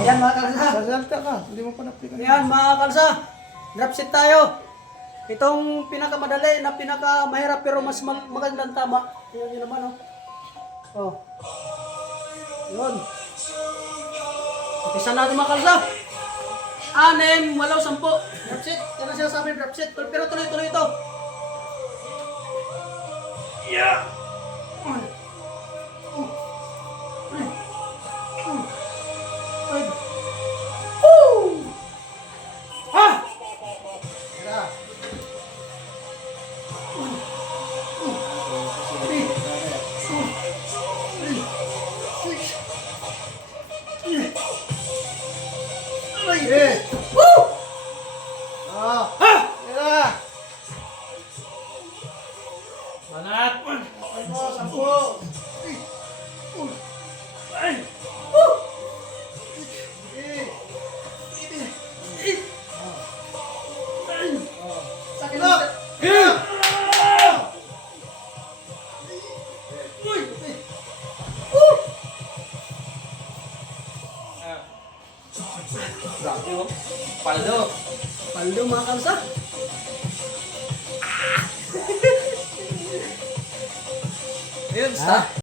Ayan mga kalsa. Sasalta ka. Hindi mo pa na-aplikan. Ayan mga kalsa. Drop set tayo. Itong pinakamadali na pinakamahirap pero mas magandang tama. Ayan yun naman oh. Yun. Umpisa natin mga kalsa. 6, 8, 10. Drop set. Yan ang sinasabi drop set. Pero tuloy-tuloy ito. Yeah. Manat! Ay mo, 10! Ay! Sakit na. Grabe oh. Paldo! Paldo mga kalsa. Ayun, stop!